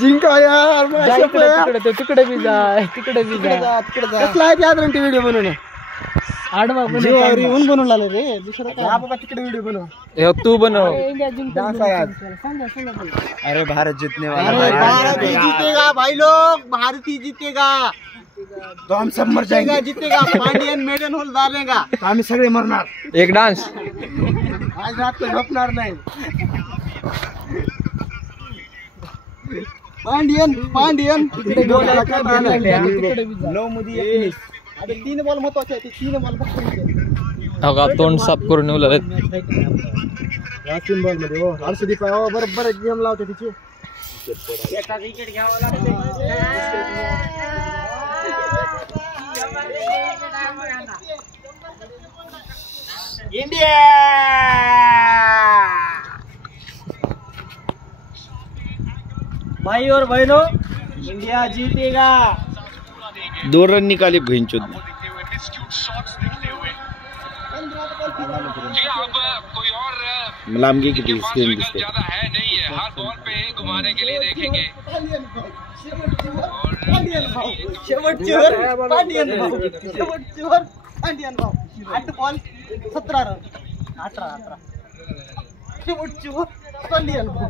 जिंका यार तिकडे बी जा तिकडे बी जा कसला आहे याद रणटी व्हिडिओ बनवणं आडवा येऊन बनवून आले रे दुसरं काय बाबा तिकडे व्हिडिओ बनव तू बनव डांस आहे आज अरे भारत जीतने वाला भारत जीतेगा भाई लोग भारत ही जीतेगा तो हम सब मर जाएंगे जीतेगा पांडियन मेडन होल डालेगा तो आम्ही सगळे मरणार एक डान्स आज रात को झोपणार नाही पांडियन पांडियन तिकडे गोल काय तिकडे 9 मध्ये 19 अरे 3 बॉल महत्वाचे आहेत 3 बॉल फक्त हो तोंड साफ करून येऊ लागत या 3 बॉल मध्ये हो हर्षदीप हो बरोबर गेम लावते तिची एका विकेट घ्यावा लागते इंडिया भाई और बहनों इंडिया जीतेगा 2 रन निकाले भैंचोद ने। मलामगी की स्क्रीन दिसते हर बॉल पे घुमाने के लिए देखेंगे पांडियन भाऊ 8 बॉल 17 रन 18 शेवटचीवर पांडियन भाऊ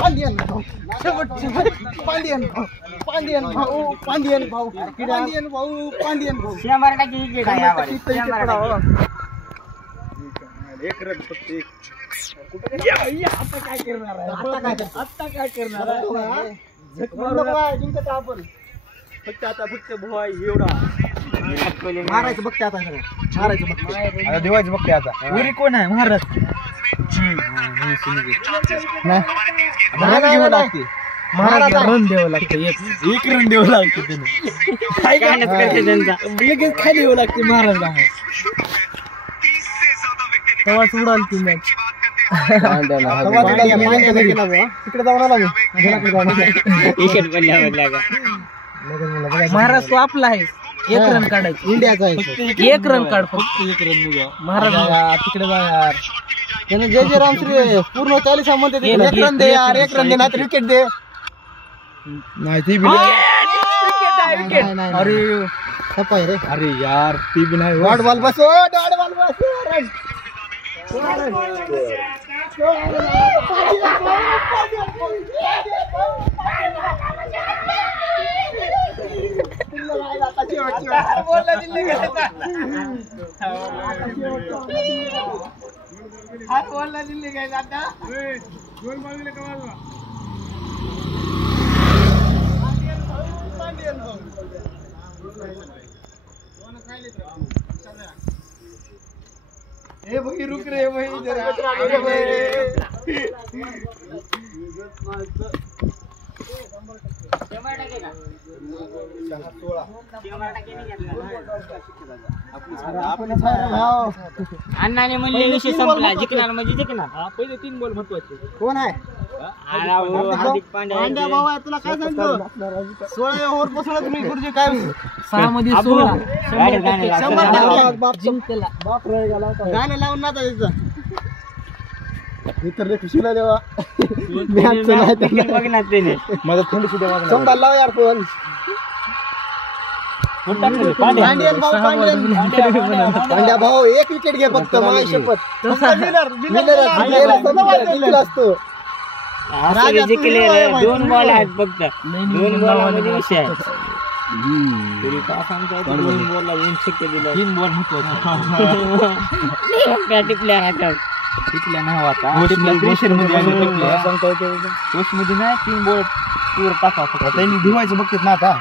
पांडियन भाऊ शेवटचीवर पांडियन भाऊ पांडियन भाऊ पांडियन भाऊ पांडियन भाऊ पांडियन भाऊ शंभर टक्के विकेट आहे यावर. एक रन फक्त एक आता काय करणार आहे आता काय करणार आहे जिंकत आपण फक्त आता फक्त भाई एवढा मारायचं बघते आता मारायचं बघते आता दिवायचं बघते आता उरी कोण आहे महाराज घ्यावं लागते महाराज रन द्यावं लागतं एक रन द्यावं लागतं त्याने लगेच खाली येऊ लागते महाराजला तेव्हाच उडाल ती मॅच तिकडे जाऊन आला विकेट पडल्या महाराज तो आपला आहे 1 रन काढायचं इंडियाचा आहे 1 रन काढ फक्त 1 रन निघा महाराज तिकडे जा यार त्याने जय राम श्री पूर्ण 40 म्हणते 1 रन दे यार 1 रन दे नाही विकेट दे नाही ती बी अरे सफाई रे अरे यार ती बी नाही डॉट बॉल बस डॉट बॉल बस ए भाई रुक रे भाई अण्णाने म्हणले विषय संपला जिंकणार म्हणजे जिंकणार पहिले 3 बॉल महत्वाचे कोण आहे हार्दिक पांड्या भाऊ आहे तुला काय सांगतो 16 ओव्हर बसवला तुम्ही गुरुजी काय 6 मध्ये 16 जिंकला बाप रे गेला गाणं लावून ना त्याचं इतर रे खुशीला देवा मॅच नाही बघणार त्याने माझा थंडी सुद्धा संभाल लाव यार कोण पांड्या भाऊ 1 विकेट घे फक्त माझी शपथ असतो जिंकले 2 बॉल आहेत फक्त 2 बॉलामध्ये विषय आहे तरी का सांगतो 2 बॉलला 1 शक्य दिलं 3 बॉल महत्वाचे टिपल्या हातात टिपल्या नाही आता प्रेशर मध्ये कोच मध्ये नाही 3 बॉल पूर टाका फक्त त्यांनी धिवायचं बघतात ना आता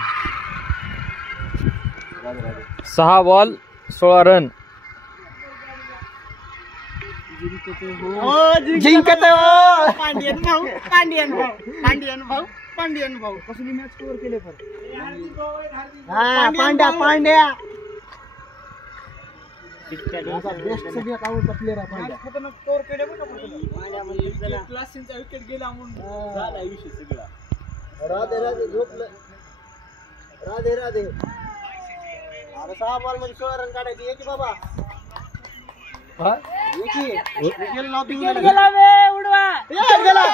6 बॉल 16 रन जिंकत पांडियन भाऊ पांडियन भाऊ पांडियन भाऊ पांडियन भाऊ कसली मॅच स्कोअर केले पण पांड्या पांड्या बेस्ट सगळ्यात आवडता प्लेअर आहे पांड्या खतरनाक स्कोअर केले बघा क्लासिनचा विकेट गेला म्हणून झाला विषय सगळा राधे राधे झोपलं राधे राधे अरे 6 बॉल मध्ये 16 रन काढायची एक बाबा हा विकेट गेला बे उडवा गेला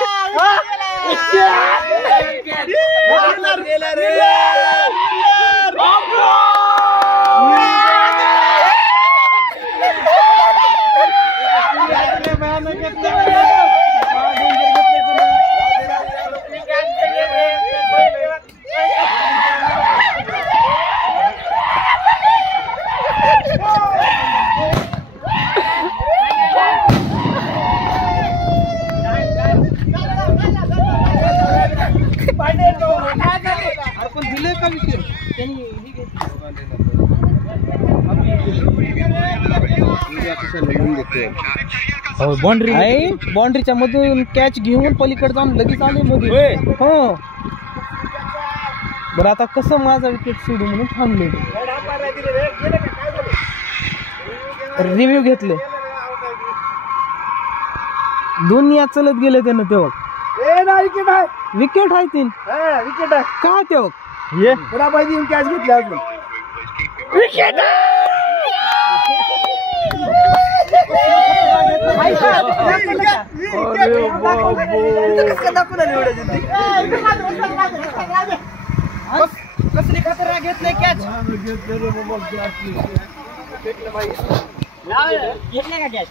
बाउंड्री आहे, बाउंड्रीच्या मधून कॅच घेऊन पलीकडे जाऊन लगेच आले मध्ये. हो बरं आता कसं माझा विकेट सोडू म्हणून थांबले. रिव्ह्यू घेतले, दोन्ही चलत गेले त्यानं. तेव्हा विकेट आहे तीन विकेट आहे का तेव्हा पाहिजे कॅच घेतले अजून विकेट कसली खतरा घेतले कॅच घेतले का कॅच?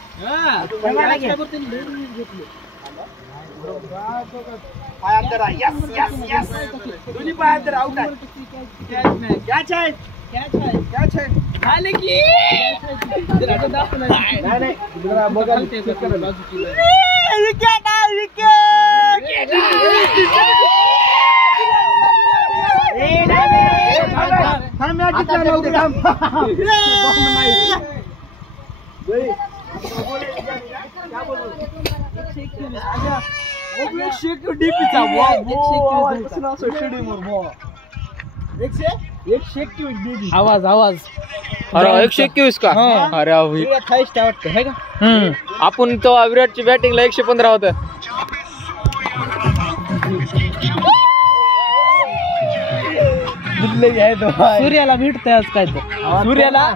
दोन्ही पाय अंतर आउट आहे. कॅच आहे आवाज आवाज. अरे 121 का? अरे आहे का? आपण तो विराटची बॅटिंगला 115 होत. सूर्याला भेटतंय आज काय तर. सूर्याला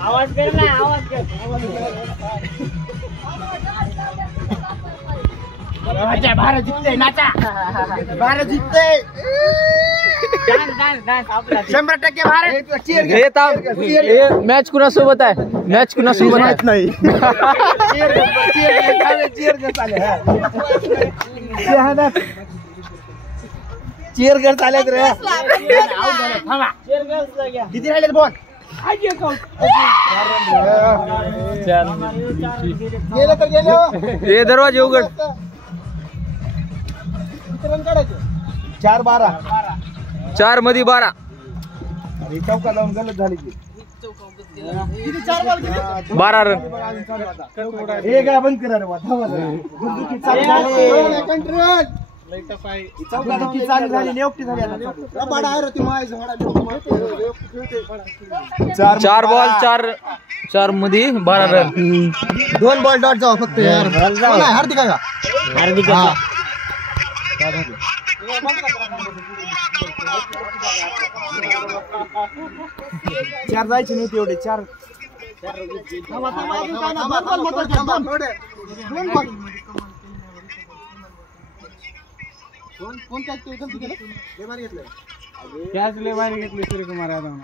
आवाज कर ना, आवाज कर. भारत जिंकते नाचा. भारत जिंकते 100% भारत. मॅच कुणासोबत आहे? मॅच कुणासोबत आहे? नाही चेअर घर चालत रे. किती राहिले बॉल? गेलं तर गेलं. हे दरवाजे उघड. 4-12. 4 मध्ये 12. चौका जाऊन गलत झाली की 12 रन. हे काय बंद करा रे. चालू झाली नेवटी झाली. 4 बॉल 4 मध्ये 12 रन. 2 बॉल डॉट जाऊ फक्त यार. हार्दिक का? हार्दिक चार जायचे नाही तेवढे. 4 कॅच लय बाहेर घेतले सूर्यकुमार यादव.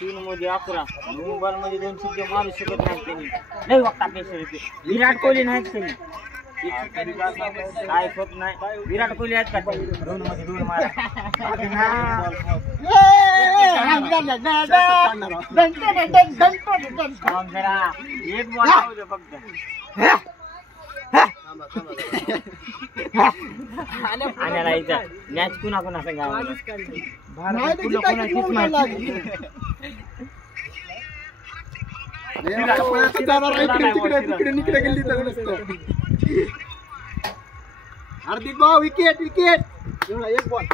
तीन मध्ये 11. 2 बॉल मध्ये 2 सिक्के मारू शकत नाही त्यांनी. नाही वक्ता पेशर विराट कोहली नाहीत त्यांनी. काय होत नाही. विराट कोहली आहेत का? 2 मध्ये 2 मारा. एक बॉल जाऊ दे फक्त. आणायला यायचा मॅच कुणा कुणा सांगा. हार्दिक भाऊ विकेट विकेट. एवढा एक बॉल.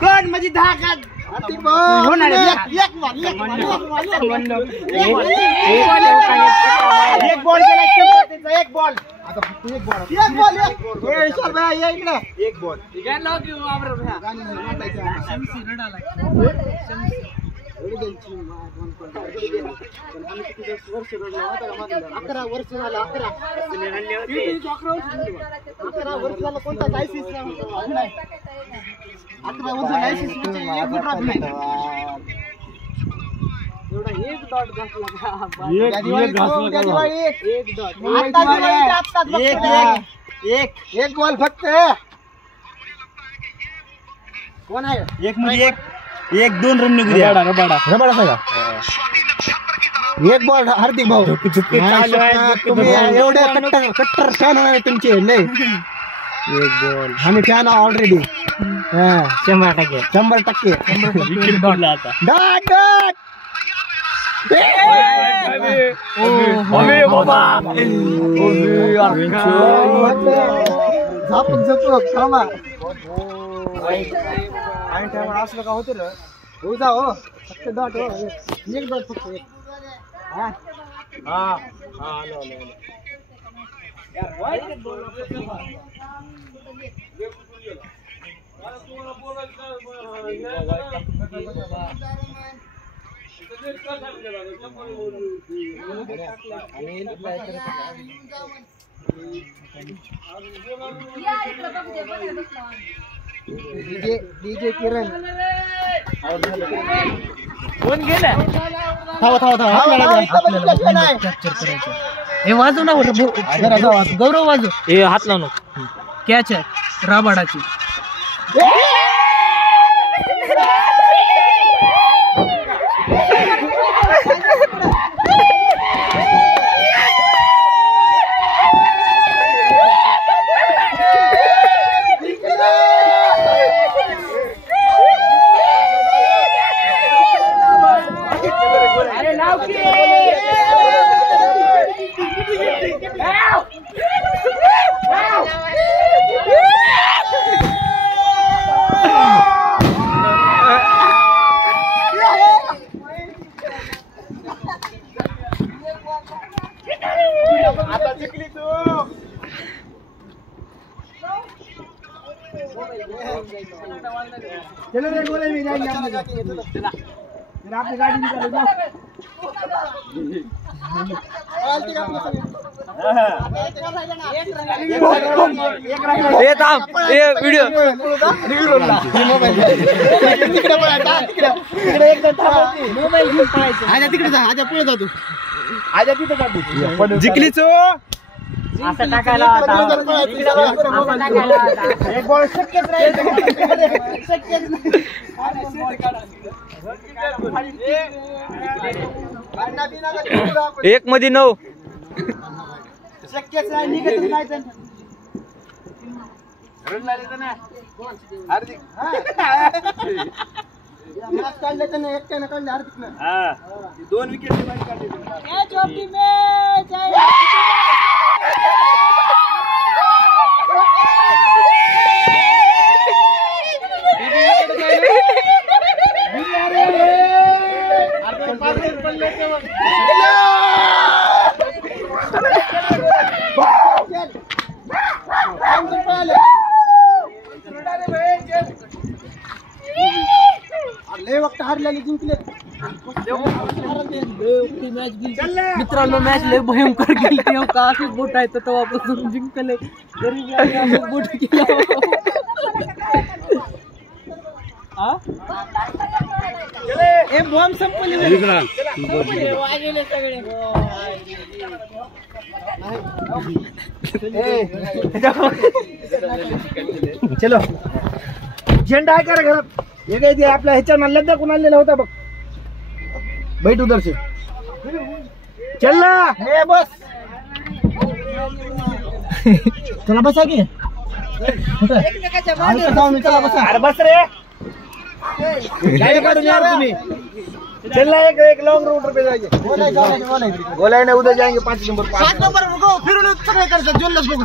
दोन म्हणजे 10 का हार्दिक भाऊ होणार आहे. एक बॉल एक बॉल गेला चंद्रवतीचा, एक बॉल आता फक्त एक बॉल विशाल भाई या इकडे एक बॉल वर्ष रडला 11 वर्ष झालं 11 वर्ष झालं कोणताच आयसीसी नाही 11 वर्ष आयसीसी एक ड्रॉप नाही एवढा एक डॉट घातला एक बॉल फक्त कोण आहे एक म्हणजे एक 2 रन निघू द्या रबाडा एक बॉल हार्दिक भाऊ तुम्ही एवढे कट्टर फॅन आहे तुमचे लय एक बॉल आम्ही फॅन ऑलरेडी 100% विकेट पडला आता डॉट डॉट झापून झोप थांबा असलं का होतं ना हो जा हो फक्त डॉट हो एक डॉट फक्त एक हा हा आलो डीजे किरण कोण गेला हे वाजव ना गौरव वाजव हे हात लावू नको कॅच आहे राबाडाची चलो रे बोले में जाएंगे हम चला फिर आपकी गाड़ी निकालो जाओ हे थांब हे व्हिडिओ मोबाईल घेऊन पळायचं आजा तिकडे जा आजा पुढे जा तू आजा तिथे जा तू जिंकली चो असं टाकायला होता. असं टाकायला होता. एक बॉल शक्यच नाही शक्यच नाही एक मध्ये 9 शक्यच नाही निघतच नाही त्यांना हार्दिक मॅच काढले तर एकट्यानं काढले हार्दिकनं 2 विकेट काढले लय वक्त हारलेले जिंकले मित्रांनो मॅच लय भयंकर गेली तेव्हा का अशीच बोट आहे तेव्हापासून जिंकले तरी बोट केला बॉम्ब संपली चलो झेंडा आहे का रे घरात हे काय ते आपल्या ह्याच्या लद्दा कोण आलेला होता बघ बैठ उधर से चल ना हे बस चला बसा की चला बसा अरे बस रे गाड़ी काढून यार तुम्ही चलना एक लॉन्ग रूट पे जाएंगे गोलाई ने उधर जाएंगे 5 नंबर रुको फिरून सगळे करतात जोल्लस बघू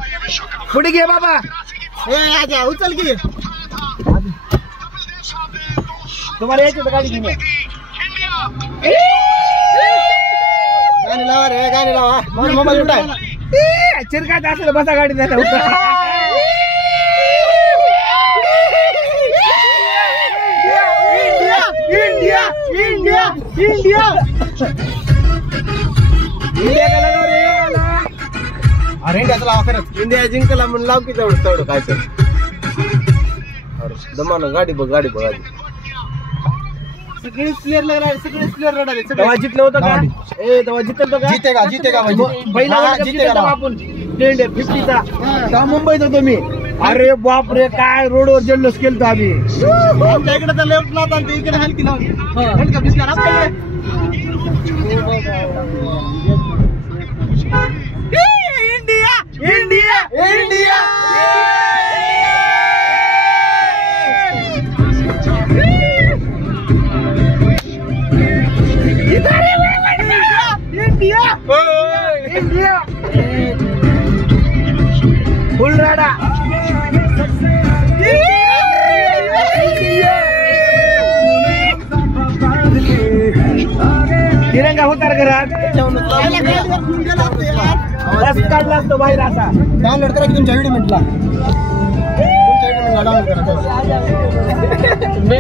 पुढे घे बाबा ए आजा उचल की तुम्हाला यायचं तर गाडी घेऊन या. गाणी लावा रे, गाणी लावा. माझा मोबाईल कुठं आहे? चिरकाट असेल बसा गाडी नाही इंडिया इंडिया इंडिया अरे इंडियाचं लावा खरंच. इंडिया जिंकला म्हणून लाव की तेवढं तेवढं काय तर दमानं गाडी बघ गाडी बघ आधी. सगळेच प्लेअर लढाले, सगळेच प्लेअर लढाले. तेव्हा जिंकलं होतं का? ए तेव्हा जिंकलं होतं का? जितेगा जितेगा म्हणजे पहिला वर्ल्ड कप जिंकला आपण 50चा. तेव्हा मुंबईत होतो मी. अरे बाप रे काय रोडवर जल्लोष केलं आम्ही. आमच्या इकडे तर लेफ्ट लावता आणि ते इकडे हलकी लावली. वर्ल्ड कप जिंकला आपल्याकडे. इंडिया इंडिया इंडिया इंडिया फुल राडा. तिरंगा होता घरात बस काढला असतो बाहेर असा. डाउनलोड करा की तुमच्या व्हिडिओ मिनिटला. तुमच्या व्हिडिओ डाउनलोड करा. मी